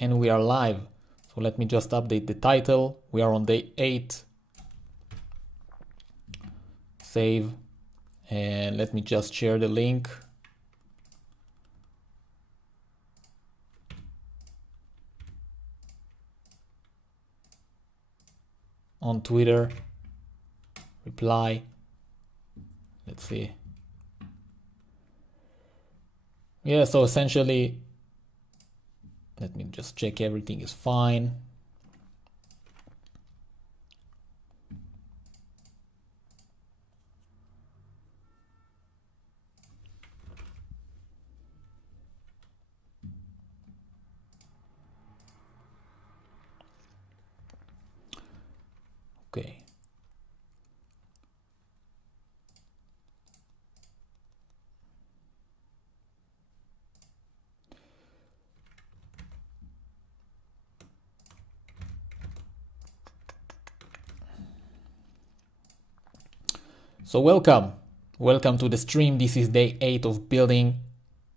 and we are live. So let me just update the title. We are on day 8. Save, and let me just share the link. On Twitter, reply. Let's see. Yeah, so essentially, let me just check everything is fine. Okay. So welcome to the stream. This is day 8 of building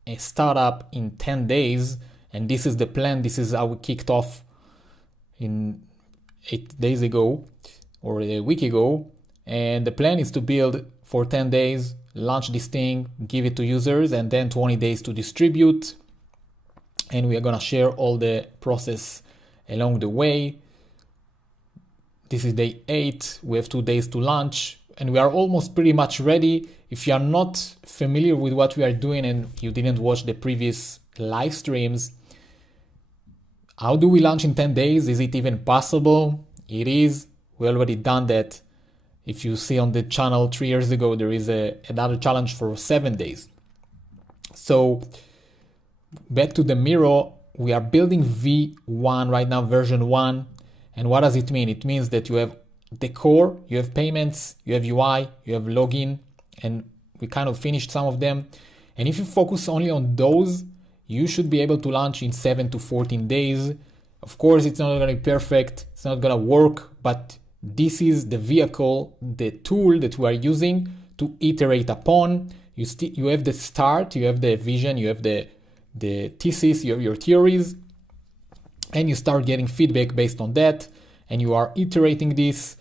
a startup in 10 days. And this is the plan. This is how we kicked off in 8 days ago or a week ago. And the plan is to build for 10 days, launch this thing, give it to users, and then 20 days to distribute. And we are gonna share all the process along the way. This is day 8. We have 2 days to launch. And we are almost pretty much ready. If you are not familiar with what we are doing and you didn't watch the previous live streams, how do we launch in 10 days? Is it even possible? It is. We already done that. If you see on the channel 3 years ago, there is another challenge for 7 days. So back to the Miro, we are building V1 right now, version 1. And what does it mean? It means that you have the core, you have payments, you have UI, you have login, and we kind of finished some of them. And if you focus only on those, you should be able to launch in 7 to 14 days. Of course, it's not going to be perfect. It's not going to work, but this is the vehicle, the tool that we are using to iterate upon. You have the start, you have the vision, you have the thesis, you have your theories, and you start getting feedback based on that. And you are iterating this,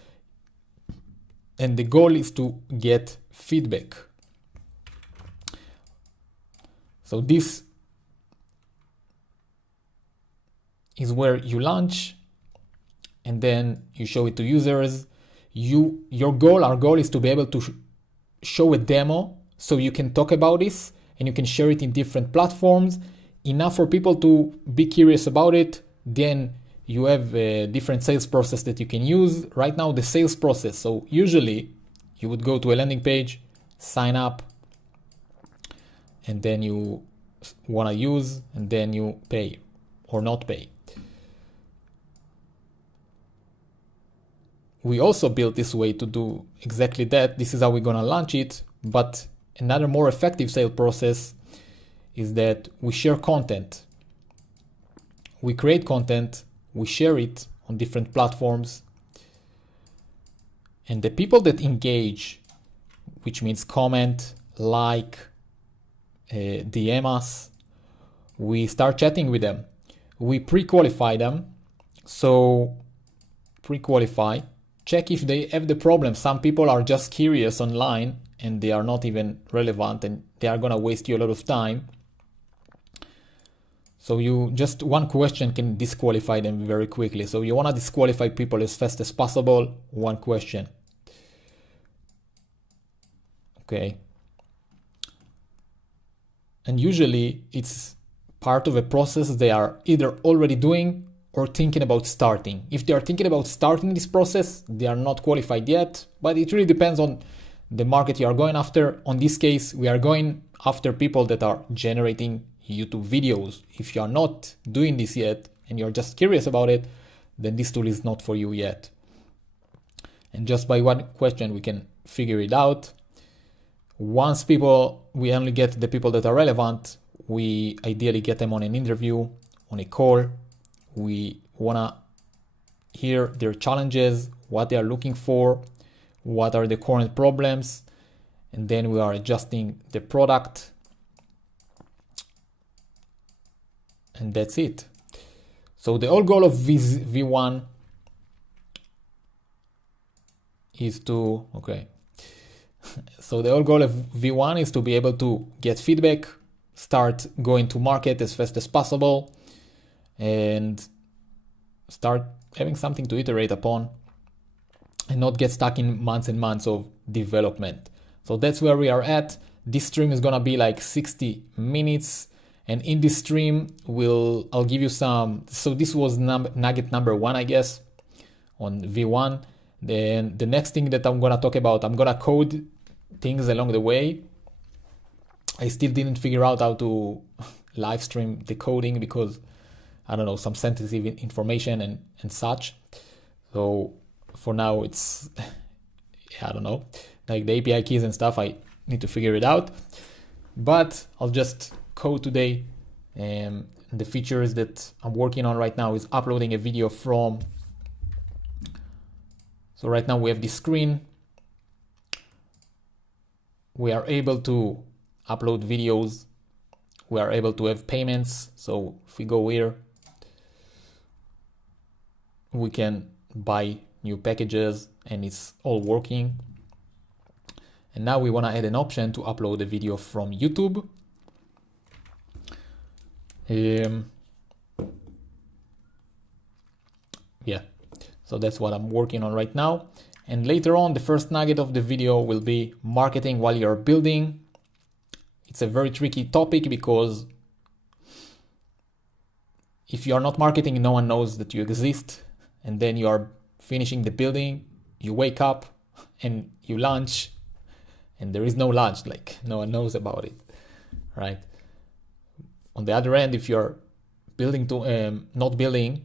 and the goal is to get feedback. So this is where you launch, and then you show it to users. Our goal is to be able to show a demo so you can talk about this and you can share it in different platforms, enough for people to be curious about it. Then you have a different sales process that you can use. Right now, the sales process. So usually you would go to a landing page, sign up, and then you want to use, and then you pay or not pay. We also built this way to do exactly that. This is how we're going to launch it. But another more effective sales process is that we share content. We create content, we share it on different platforms, and the people that engage, which means comment, like, DM us, we start chatting with them. We pre-qualify them. So pre-qualify, check if they have the problem. Some people are just curious online and they are not even relevant, and they are gonna waste you a lot of time. So just one question can disqualify them very quickly. So you want to disqualify people as fast as possible. One question. Okay. And usually it's part of a process they are either already doing or thinking about starting. If they are thinking about starting this process, they are not qualified yet, but it really depends on the market you are going after. On this case, we are going after people that are generating YouTube videos. If you are not doing this yet and you're just curious about it, then this tool is not for you yet. And just by one question, we can figure it out. Once we only get the people that are relevant, we ideally get them on an interview, on a call. We want to hear their challenges, what they are looking for, what are the current problems, and then we are adjusting the product. And that's it. So the whole goal of V1 is to, okay. So the whole goal of V1 is to be able to get feedback, start going to market as fast as possible, and start having something to iterate upon and not get stuck in months and months of development. So that's where we are at. This stream is gonna be like 60 minutes. And in this stream, I'll give you some, so this was nugget number 1, I guess, on V1. Then the next thing that I'm gonna talk about, I'm gonna code things along the way. I still didn't figure out how to live stream the coding because, I don't know, some sensitive information and such. So for now it's, I don't know, like the API keys and stuff, I need to figure it out. But I'll just code today. The features that I'm working on right now is uploading a video from, so right now we have this screen. We are able to upload videos. We are able to have payments. So if we go here, we can buy new packages and it's all working. And now we want to add an option to upload a video from YouTube. Yeah, so that's what I'm working on right now. And later on, the first nugget of the video will be marketing while you're building. It's a very tricky topic because if you are not marketing, no one knows that you exist. And then you are finishing the building, you wake up and you lunch and there is no lunch, like no one knows about it, right? On the other end, if you're building to not building,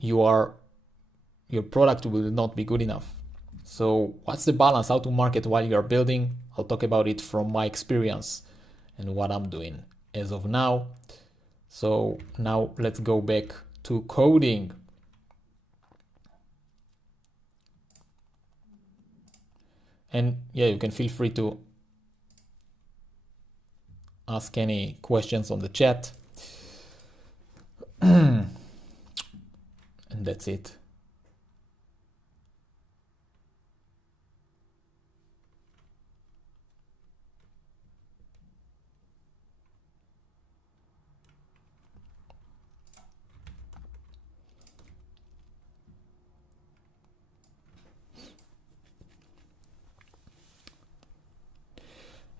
your product will not be good enough. So what's the balance? How to market while you're building? I'll talk about it from my experience and what I'm doing as of now. So now let's go back to coding. And yeah, you can feel free to ask any questions on the chat. And that's it.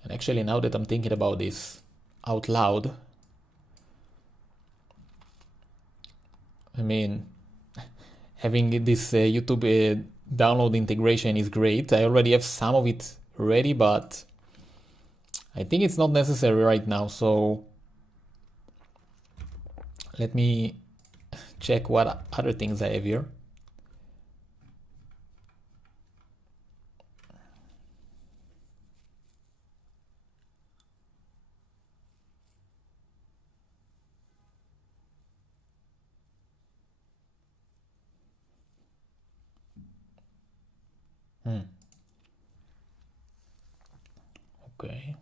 And actually, now that I'm thinking about this out loud, I mean, having this YouTube download integration is great. I already have some of it ready, but I think it's not necessary right now. So let me check what other things I have here. Okay.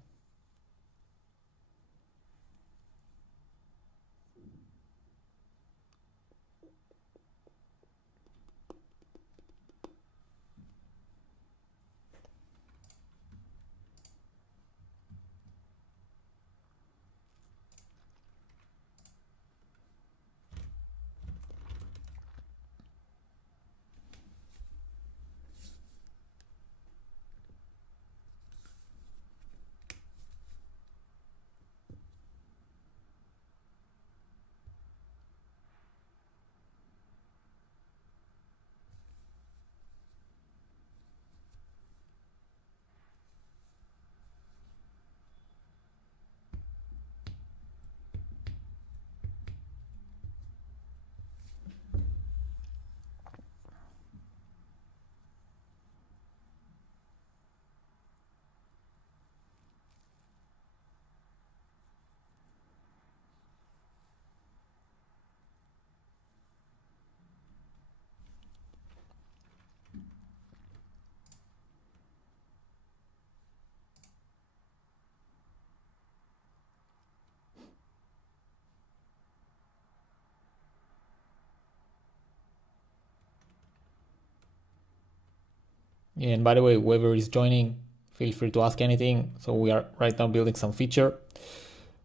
And by the way, whoever is joining, feel free to ask anything. So we are right now building some feature.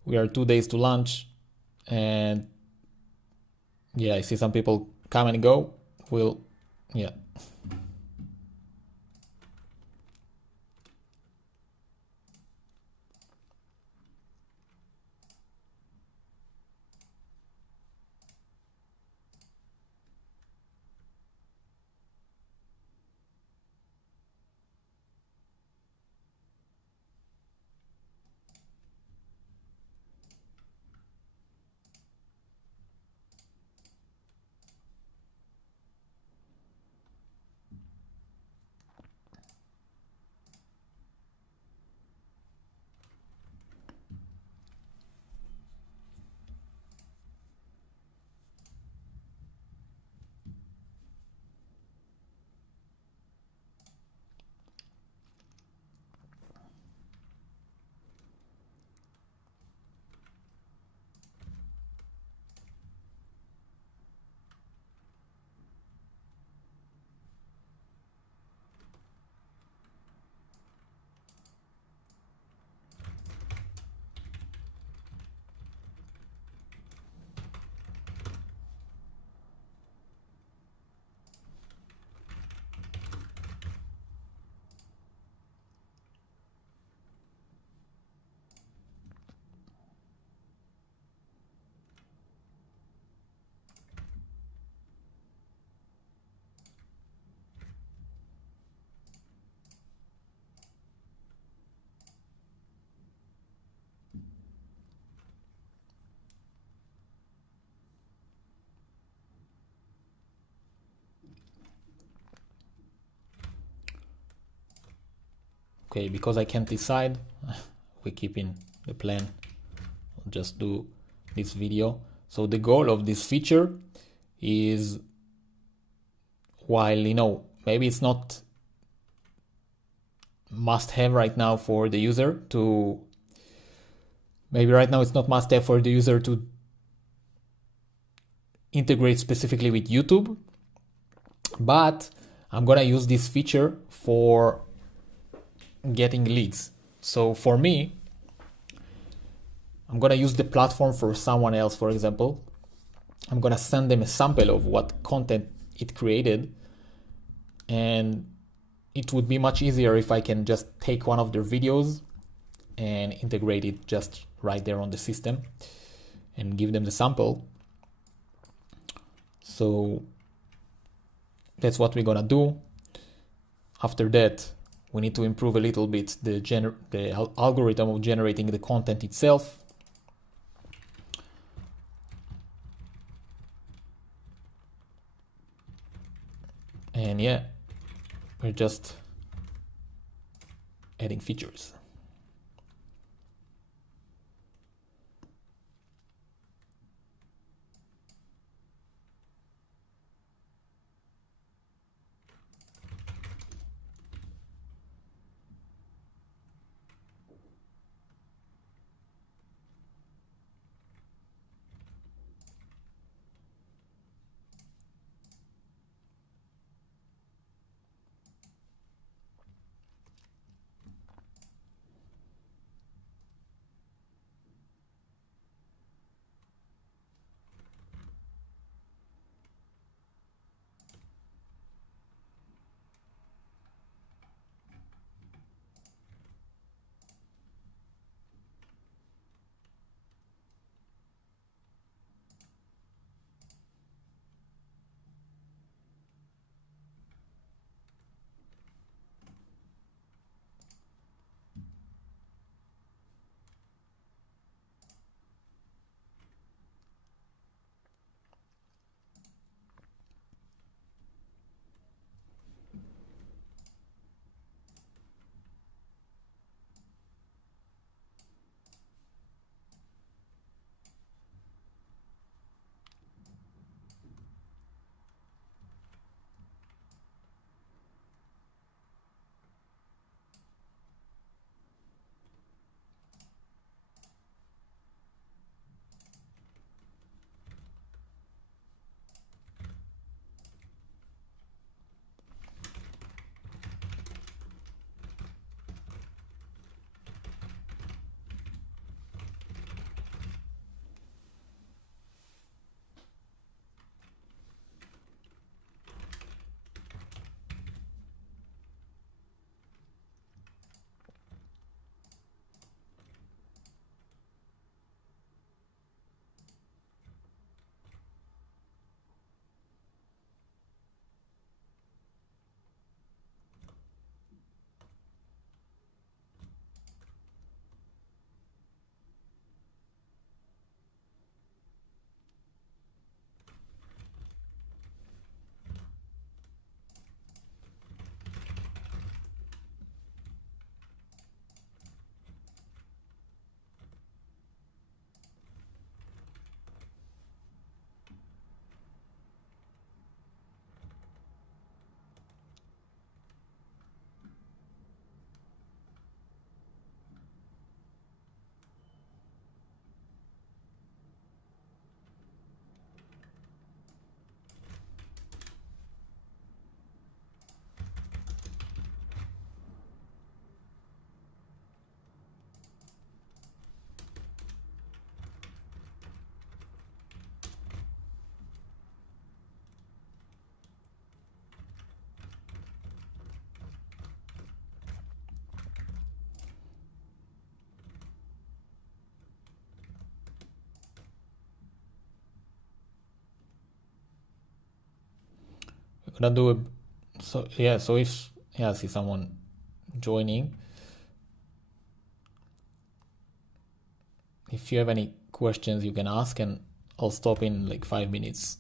We are 2 days to launch, and yeah, I see some people come and go. Yeah. Okay, because I can't decide, we keep in the plan. I'll just do this video. So the goal of this feature is, while maybe it's not must have right now for the user to integrate specifically with YouTube, but I'm gonna use this feature for getting leads. So for me, I'm gonna use the platform for someone else. For example, I'm gonna send them a sample of what content it created, and it would be much easier if I can just take one of their videos and integrate it just right there on the system and give them the sample. So that's what we're gonna do. After that, we need to improve a little bit the algorithm of generating the content itself. And yeah, we're just adding features. I'm gonna do a, so yeah, so if, yeah, I see someone joining. If you have any questions, you can ask, and I'll stop in like 5 minutes.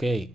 Okay.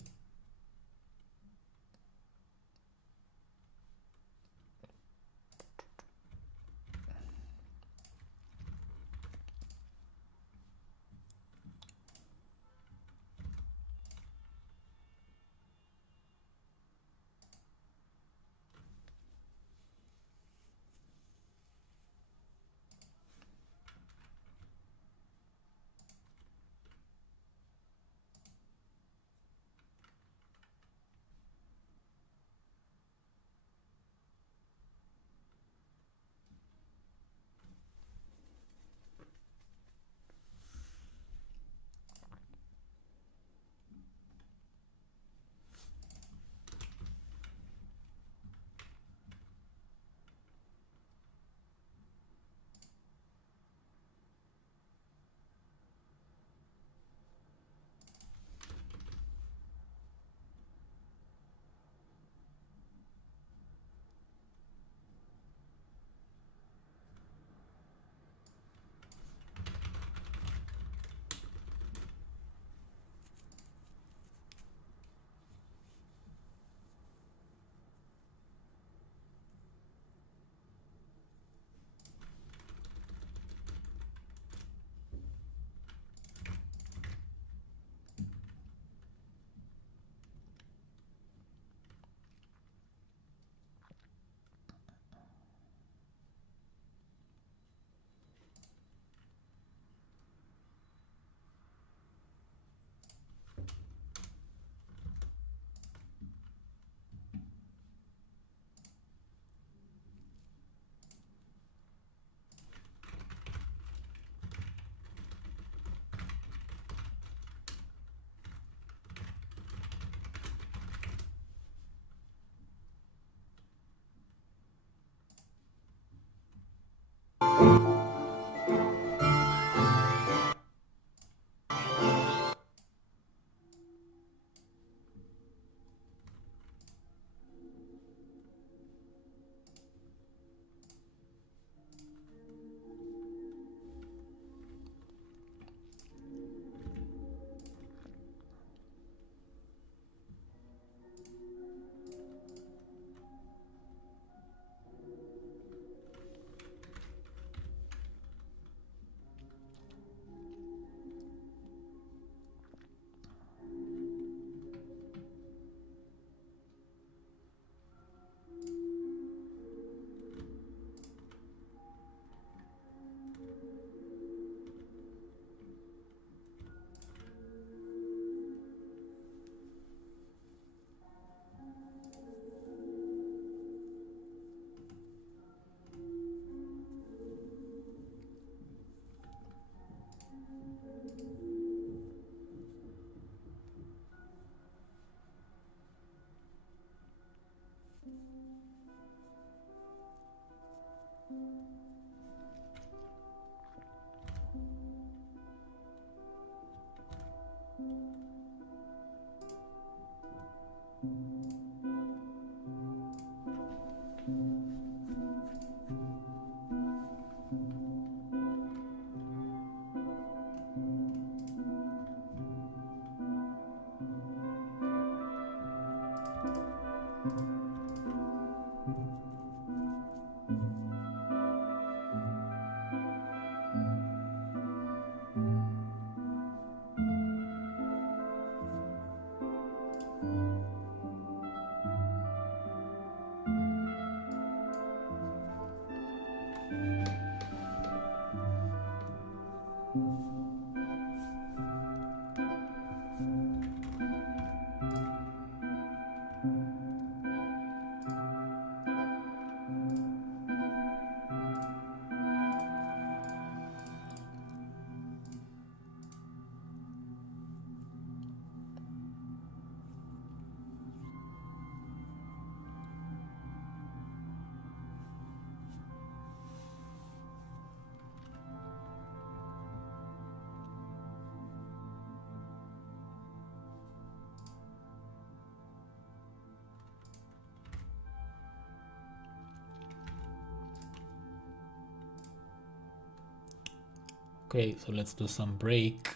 Okay, so let's do some break.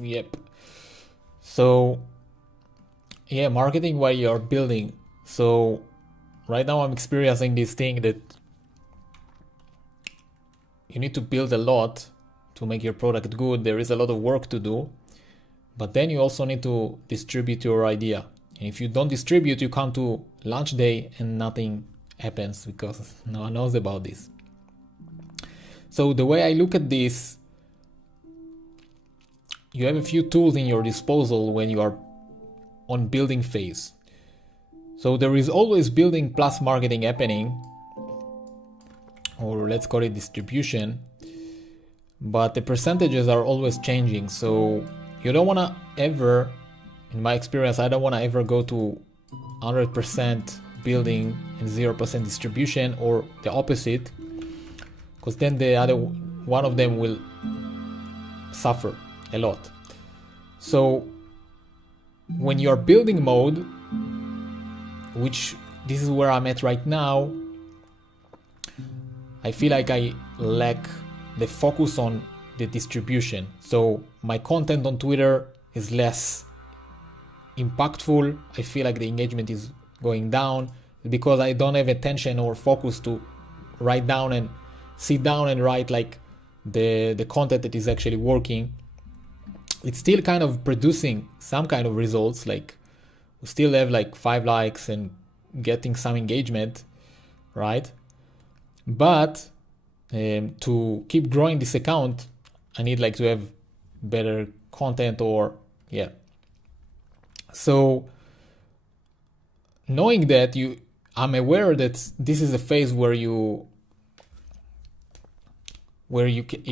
Yep. So yeah, marketing while you're building. So right now I'm experiencing this thing that you need to build a lot to make your product good. There is a lot of work to do, but then you also need to distribute your idea. And if you don't distribute, you come to launch day and nothing happens because no one knows about this. So the way I look at this, you have a few tools in your disposal when you are on building phase. So there is always building plus marketing happening, or let's call it distribution, but the percentages are always changing. So you don't want to ever, in my experience, I don't want to ever go to 100% building and 0% distribution, or the opposite, because then the other one of them will suffer a lot. So when you're building mode, which this is where I'm at right now, I feel like I lack the focus on the distribution. So my content on Twitter is less impactful. I feel like the engagement is going down because I don't have attention or focus to write down and sit down and write like the content that is actually working. It's still kind of producing some kind of results, like we still have like 5 likes and getting some engagement, right? But to keep growing this account, I need like to have better content, or yeah. So knowing that, I'm aware that this is a phase where you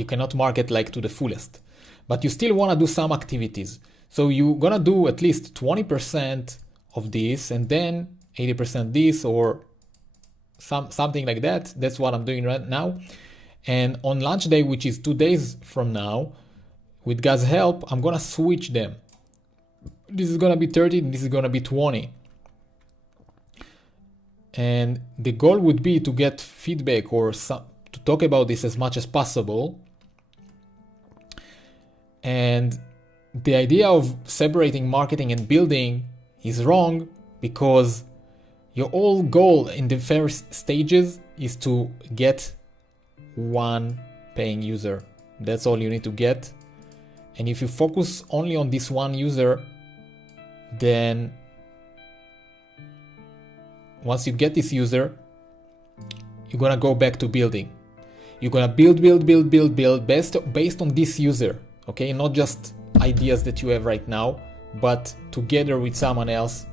cannot market like to the fullest, but you still want to do some activities. So you're gonna do at least 20% of this and then 80% this, or something like that. That's what I'm doing right now. And on launch day, which is 2 days from now, with God's help, I'm gonna switch them. This is gonna be 30 and this is gonna be 20. And the goal would be to get feedback or to talk about this as much as possible. And the idea of separating marketing and building is wrong, because your whole goal in the first stages is to get one paying user. That's all you need to get. And if you focus only on this one user, then once you get this user, you're gonna go back to building. You're gonna build based on this user, okay? Not just ideas that you have right now, but together with someone else.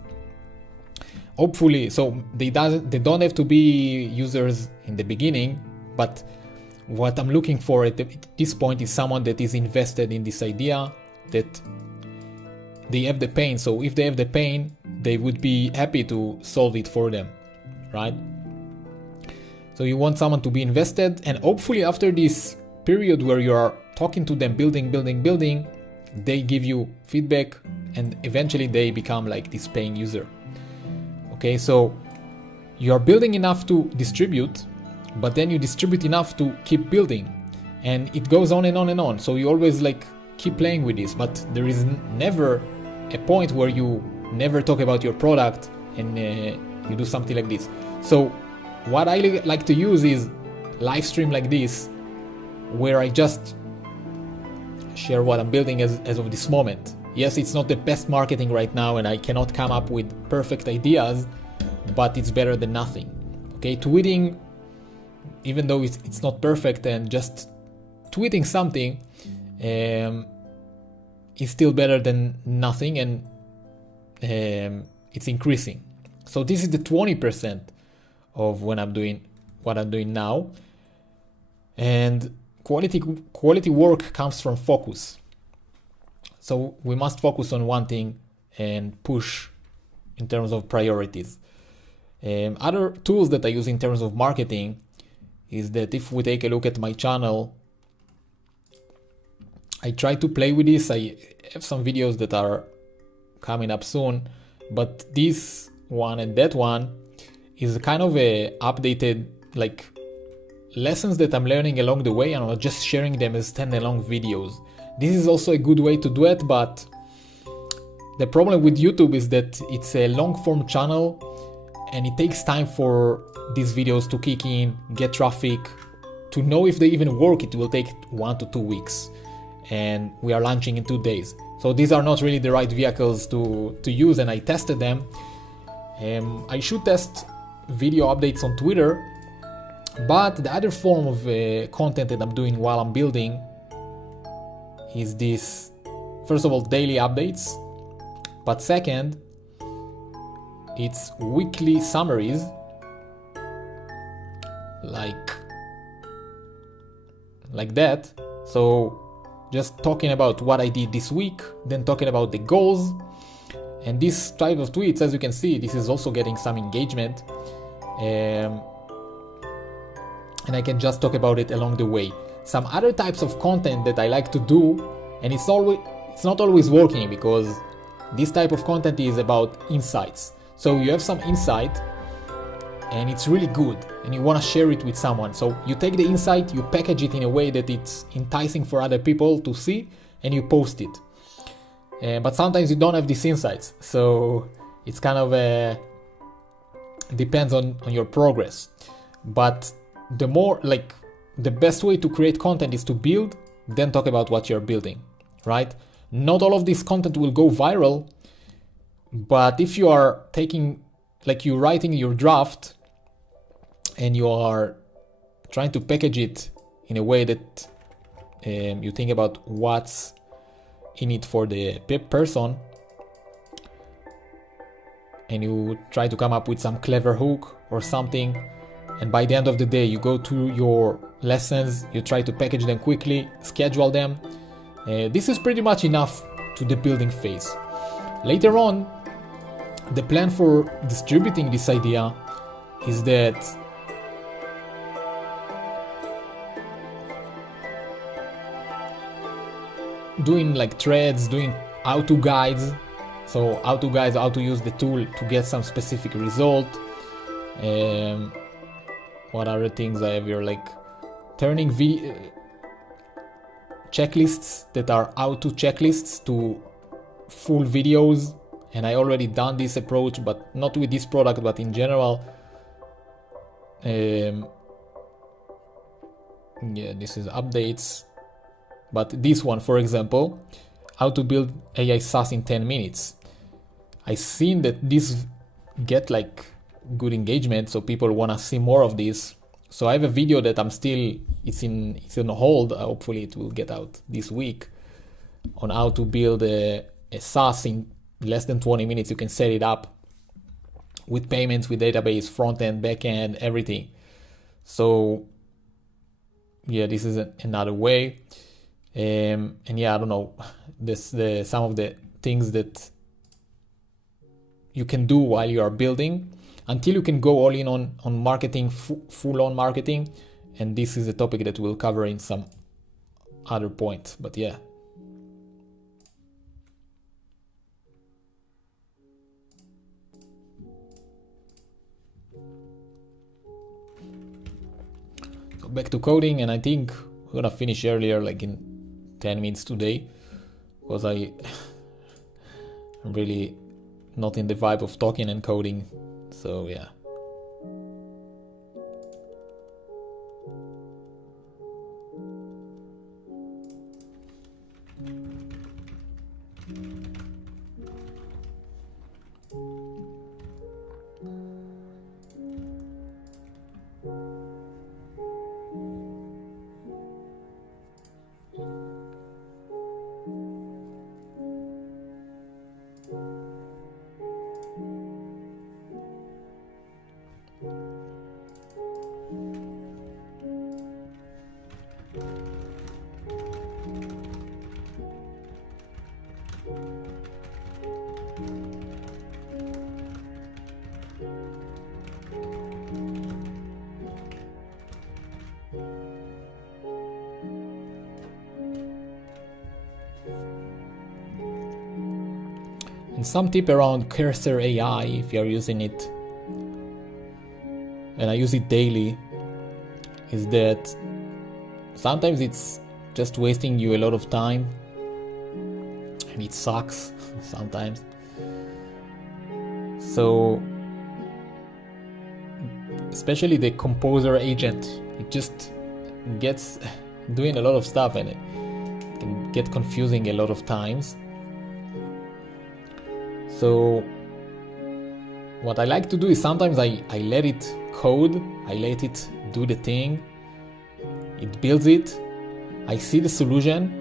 Hopefully, so they don't have to be users in the beginning, but what I'm looking for at this point is someone that is invested in this idea, that they have the pain. So if they have the pain, they would be happy to solve it for them, right? So you want someone to be invested, and hopefully after this period where you are talking to them, building, they give you feedback, and eventually they become like this paying user. Okay, so you are building enough to distribute, but then you distribute enough to keep building, and it goes on and on and on. So you always like keep playing with this, but there is never a point where you never talk about your product and you do something like this. So what I like to use is live stream like this, where I just share what I'm building as of this moment. Yes, it's not the best marketing right now, and I cannot come up with perfect ideas, but it's better than nothing. Okay, tweeting, even though it's not perfect, and just tweeting something is still better than nothing, and it's increasing. So this is the 20% of what I'm doing now. And quality work comes from focus. So we must focus on one thing and push in terms of priorities. Other tools that I use in terms of marketing is that if we take a look at my channel, I try to play with this. I have some videos that are coming up soon, but this one and that one is kind of a updated like lessons that I'm learning along the way, and I'm just sharing them as standalone videos. This is also a good way to do it, but the problem with YouTube is that it's a long form channel and it takes time for these videos to kick in, get traffic. To know if they even work, it will take 1 to 2 weeks, and we are launching in 2 days. So these are not really the right vehicles to use, and I tested them. I should test video updates on Twitter, but the other form of content that I'm doing while I'm building is this, first of all, daily updates, but second, it's weekly summaries, like that. So just talking about what I did this week, then talking about the goals. And this type of tweets, as you can see, this is also getting some engagement, and I can just talk about it along the way. Some other types of content that I like to do, and it's not always working, because this type of content is about insights. So you have some insight and it's really good and you want to share it with someone. So you take the insight, you package it in a way that it's enticing for other people to see, and you post it. But sometimes you don't have these insights, so it's kind of depends on your progress. But the best way to create content is to build, then talk about what you're building, right? Not all of this content will go viral, but if you are you're writing your draft and you are trying to package it in a way that you think about what's in it for the person, and you try to come up with some clever hook or something, and by the end of the day you go through your lessons, you try to package them quickly, schedule them. This is pretty much enough to the building phase. Later on, the plan for distributing this idea is that doing threads, doing how-to guides. So how-to guides, how to use the tool to get some specific result. What other things I have here? Turning checklists that are how-to checklists to full videos. And I already done this approach, but not with this product, but in general. This is updates. But this one, for example, how to build AI SaaS in 10 minutes. I seen that this get good engagement, so people want to see more of this. So I have a video that it's in hold. Hopefully it will get out this week, on how to build a SaaS in less than 20 minutes. You can set it up with payments, with database, front end, back end, everything. So yeah, this is another way. And yeah, I don't know, some of the things that you can do while you are building, until you can go all in on marketing, full on marketing. And this is a topic that we'll cover in some other point, but yeah. So back to coding, and I think we're gonna finish earlier, in 10 minutes today, because I'm really not in the vibe of talking and coding. So yeah. And some tip around Cursor AI, if you're using it, and I use it daily, is that sometimes it's just wasting you a lot of time and it sucks sometimes. So especially the composer agent, it just gets doing a lot of stuff and it can get confusing a lot of times. So what I like to do is sometimes I let it code, I let it do the thing, it builds it, I see the solution,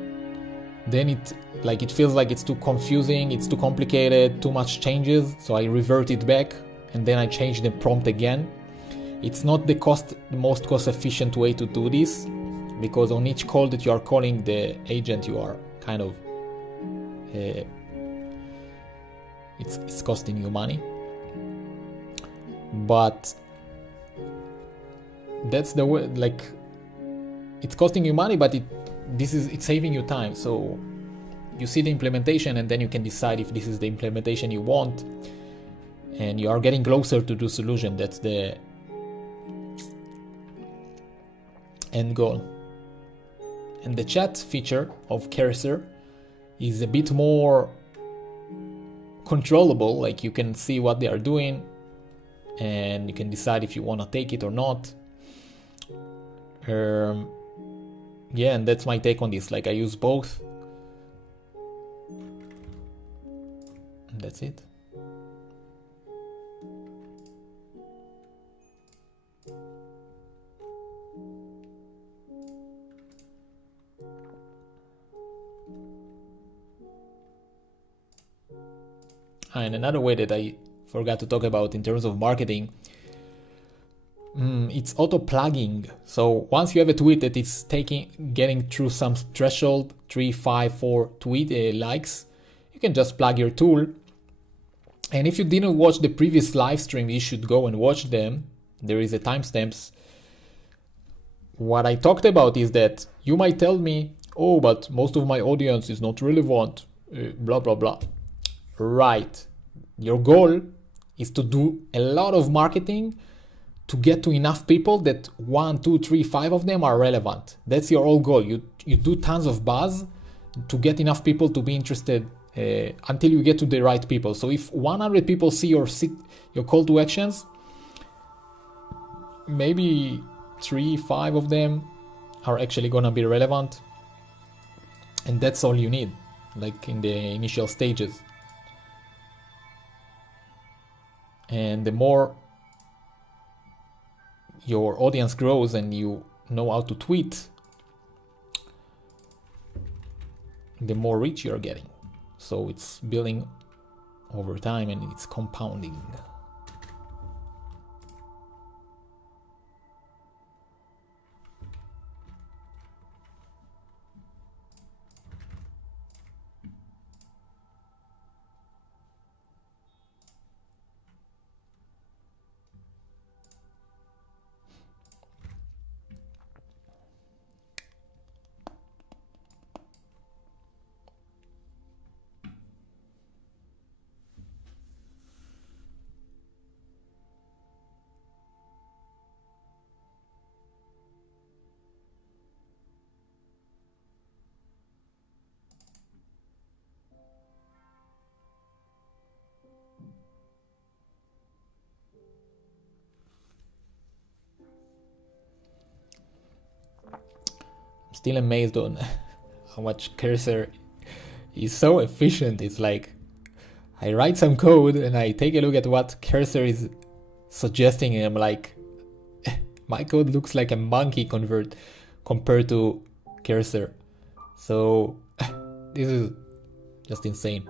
then it feels like it's too confusing, it's too complicated, too much changes, so I revert it back and then I change the prompt again. It's not the most cost efficient way to do this, because on each call that you are calling the agent, you are kind of it's costing you money. But that's the way, like, it's costing you money, but it's saving you time. So you see the implementation and then you can decide if this is the implementation you want, and you are getting closer to the solution. That's the end goal. And the chat feature of Cursor is a bit more controllable, like you can see what they are doing and you can decide if you want to take it or not. Yeah, and that's my take on this. Like, I use both, and that's it. And another way that I forgot to talk about in terms of marketing, it's auto plugging. So once you have a tweet that is getting through some threshold, 3, 5, 4 tweet likes, you can just plug your tool. And if you didn't watch the previous live stream, you should go and watch them. There is a timestamps. What I talked about is that you might tell me, oh, but most of my audience is not relevant, blah, blah, blah. Right. Your goal is to do a lot of marketing to get to enough people that 1, 2, 3, 5 of them are relevant. That's your whole goal. You do tons of buzz to get enough people to be interested until you get to the right people. So if 100 people see your call to actions, maybe 3, 5 of them are actually gonna be relevant, and that's all you need, like in the initial stages. And the more your audience grows and you know how to tweet, the more reach you're getting. So it's building over time and it's compounding. Still amazed on how much Cursor is so efficient. It's like I write some code and I take a look at what Cursor is suggesting, and I'm like, my code looks like a monkey compared to Cursor. So this is just insane.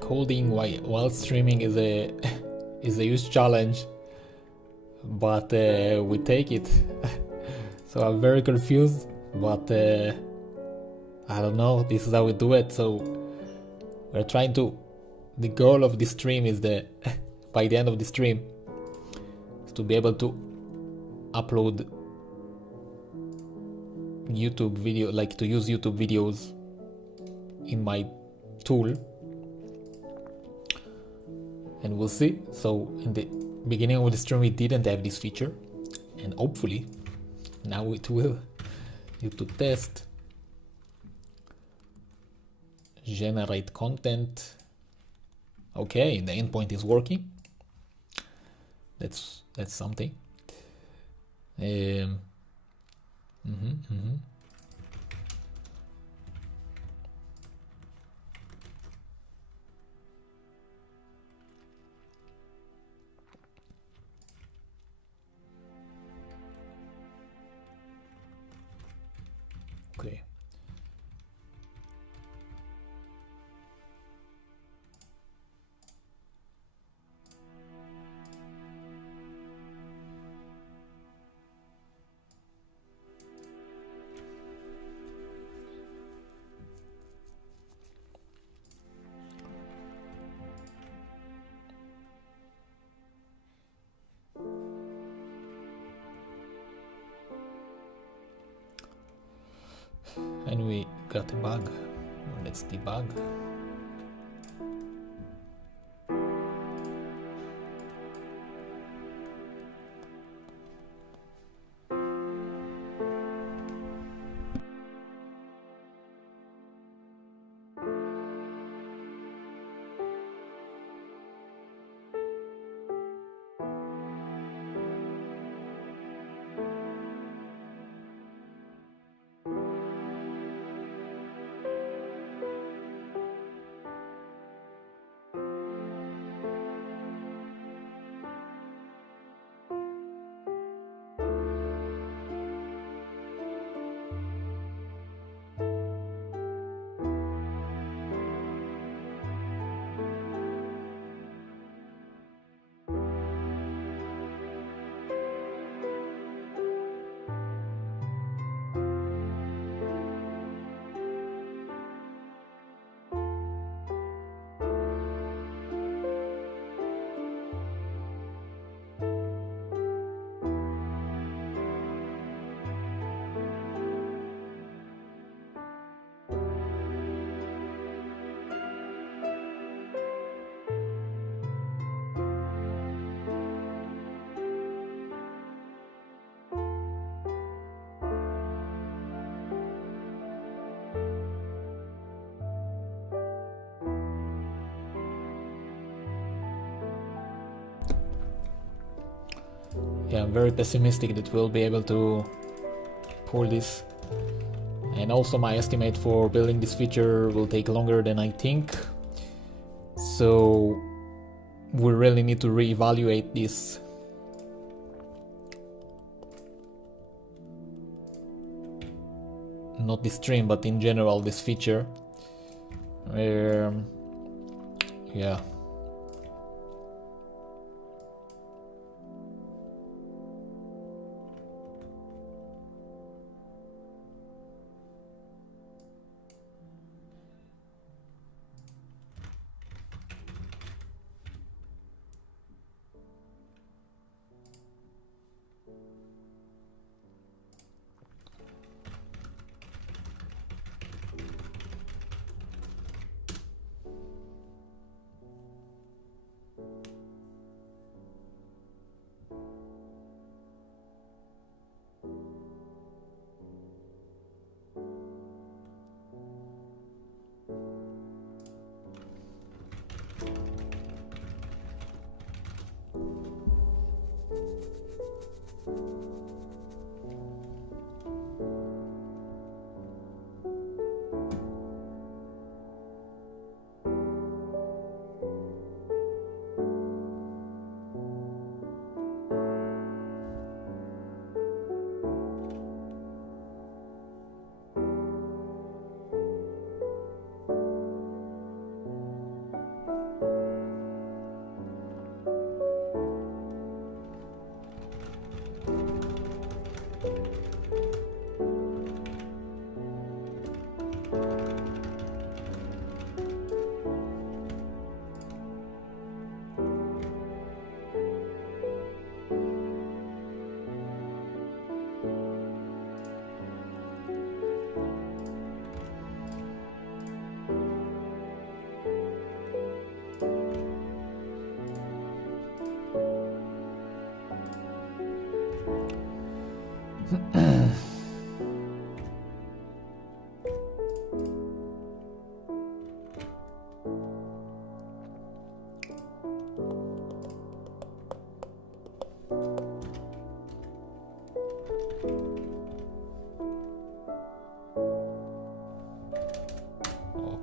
Coding while streaming is a is a huge challenge, but we take it. So I'm very confused, but I don't know. This is how we do it. So we're trying to. The goal of this stream is the by the end of the stream is to be able to upload YouTube video, like to use YouTube videos in my tool, and we'll see. So in the beginning of the stream we didn't have this feature, and hopefully now it will. YouTube test, generate content. Okay, the endpoint is working. That's something. and we got a bug. Let's debug. Yeah, I'm very pessimistic that we'll be able to pull this. And also my estimate for building this feature will take longer than I think. So we really need to reevaluate this. Not this stream, but in general this feature. Yeah.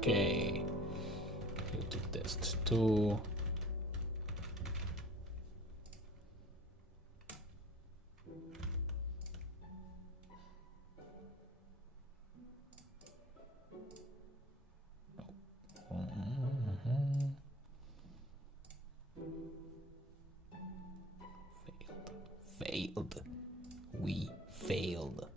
Okay, YouTube test 2. Failed. We failed.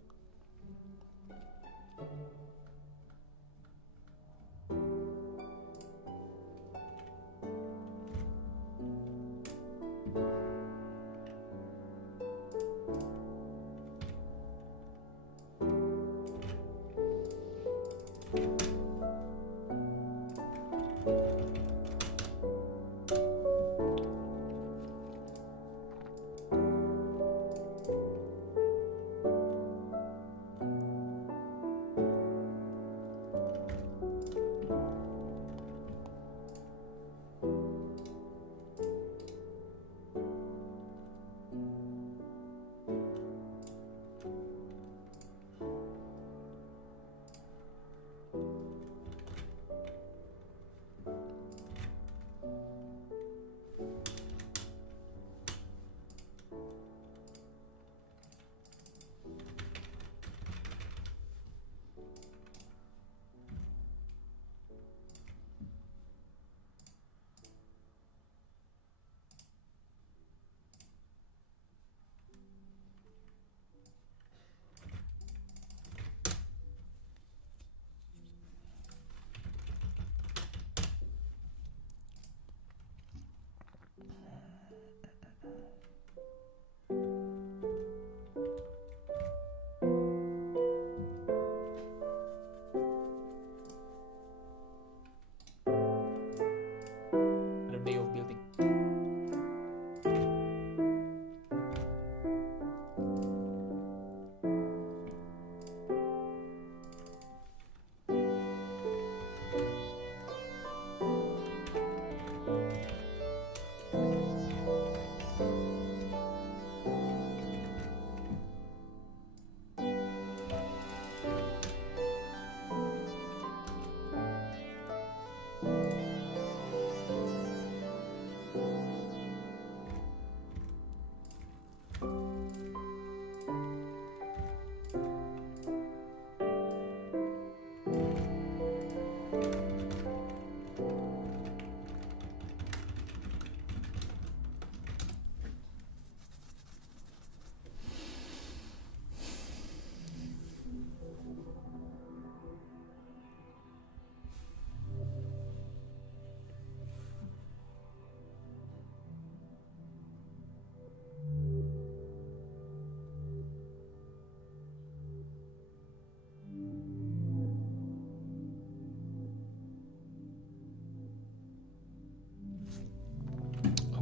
Another day of building.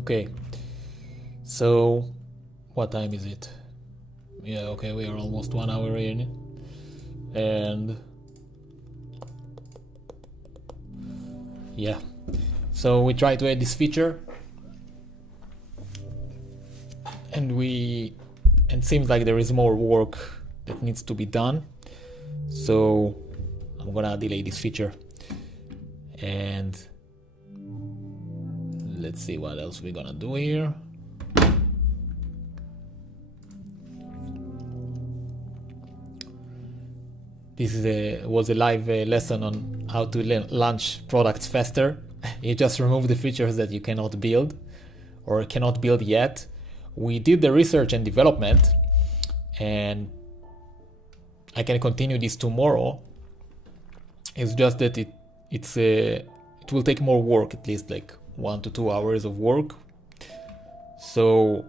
Okay, so what time is it? Yeah, okay, we are almost 1 hour in, and yeah, so we try to add this feature, and it seems like there is more work that needs to be done, so I'm gonna delay this feature, and let's see what else we're gonna do here. This was a live lesson on how to launch products faster. You just remove the features that you cannot build or cannot build yet. We did the research and development, and I can continue this tomorrow. It's just that it will take more work, at least like 1 to 2 hours of work. So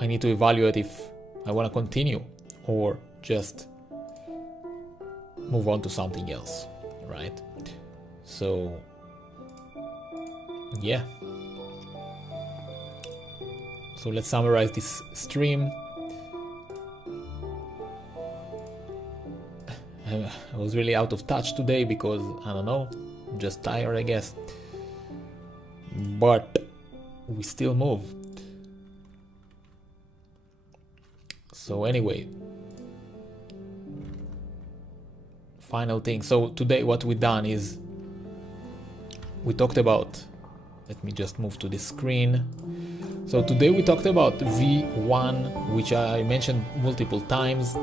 I need to evaluate if I want to continue or just move on to something else, right? So yeah. So let's summarize this stream. I was really out of touch today because, I don't know, I'm just tired, I guess. But we still move. So anyway, final thing. So today what we done is we talked about, let me just move to the screen. So today we talked about V1, which I mentioned multiple times.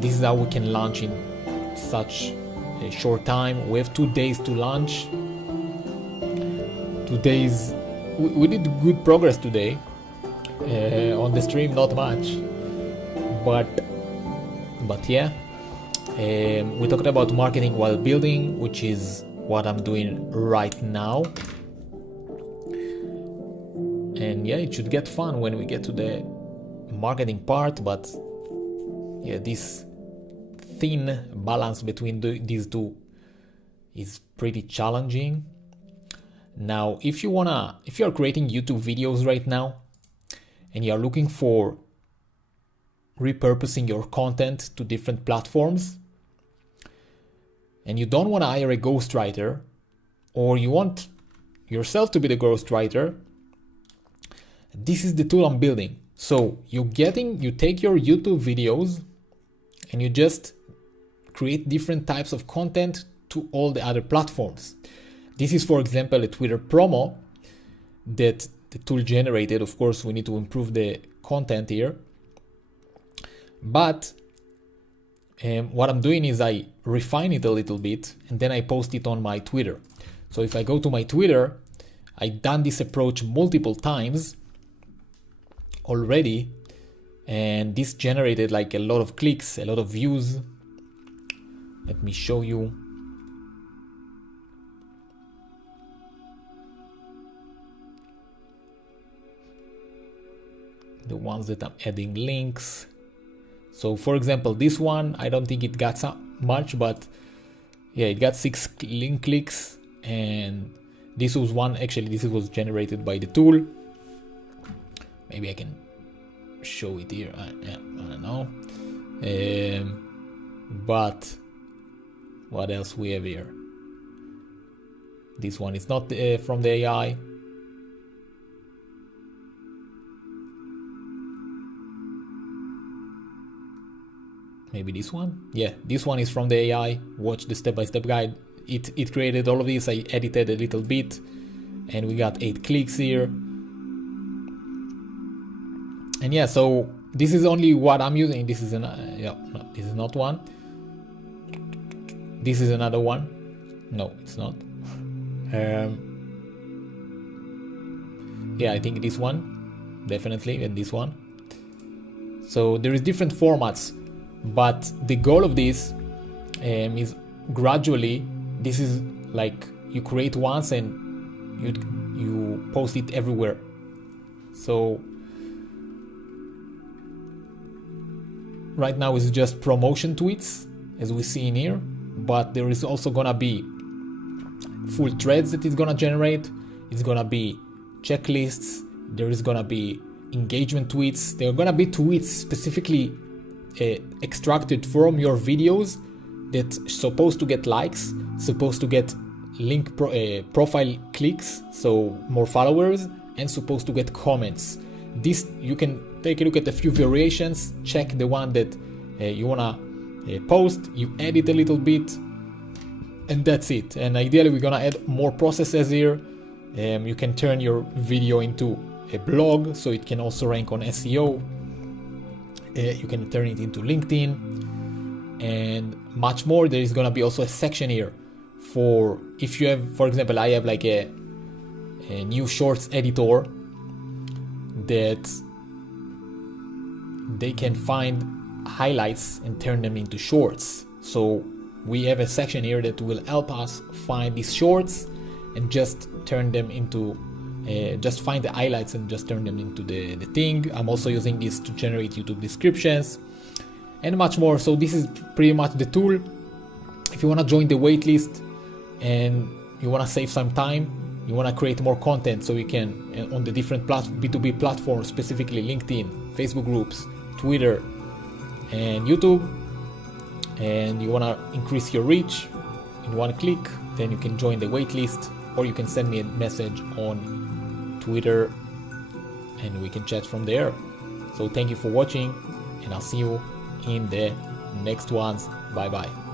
This is how we can launch in such a short time. We have 2 days to launch. 2 days, we did good progress today. On the stream, not much, but yeah. We talked about marketing while building, which is what I'm doing right now. And yeah, it should get fun when we get to the marketing part, but yeah, this thin balance between these two is pretty challenging. Now, if you are creating YouTube videos right now and you are looking for repurposing your content to different platforms, and you don't want to hire a ghostwriter, or you want yourself to be the ghostwriter, this is the tool I'm building. So you take your YouTube videos and you just create different types of content to all the other platforms. This is, for example, a Twitter promo that the tool generated. Of course, we need to improve the content here. But what I'm doing is I refine it a little bit and then I post it on my Twitter. So if I go to my Twitter, I've done this approach multiple times already, and this generated like a lot of clicks, a lot of views. Let me show you. the ones that I'm adding links. So for example, this one, I don't think it got much, but yeah, it got 6 link clicks, and this was one, actually this was generated by the tool. Maybe I can show it here, I don't know. But what else we have here? This one is not from the AI. Maybe this one? Yeah, this one is from the AI. Watch the step-by-step guide. It created all of this. I edited a little bit, and we got 8 clicks here. And yeah, so this is only what I'm using. This is this is not one. This is another one. No, it's not. Yeah, I think this one, definitely, and this one. So there is different formats, but the goal of this is gradually. This is like you create once and you post it everywhere. So right now it's just promotion tweets, as we see in here, but there is also gonna be full threads that it's gonna generate. It's gonna be checklists. There is gonna be engagement tweets. There are gonna be tweets specifically extracted from your videos that's supposed to get likes, supposed to get link profile clicks, so more followers, and supposed to get comments. This, you can take a look at a few variations, check the one that you wanna post, you edit a little bit, and that's it. And ideally we're gonna add more processes here. You can turn your video into a blog, so it can also rank on SEO. You can turn it into LinkedIn and much more. There is gonna be also a section here for if you have, for example, I have like a new shorts editor that they can find highlights and turn them into shorts. So we have a section here that will help us find these shorts and just turn them into just find the highlights and just turn them into the thing. I'm also using this to generate YouTube descriptions and much more. So this is pretty much the tool. If you want to join the waitlist and you want to save some time, you want to create more content so you can on the different B2B platforms, specifically LinkedIn, Facebook groups, Twitter, and YouTube, and you want to increase your reach in one click, then you can join the waitlist, or you can send me a message on Twitter and we can chat from there. So thank you for watching, and I'll see you in the next ones. Bye bye.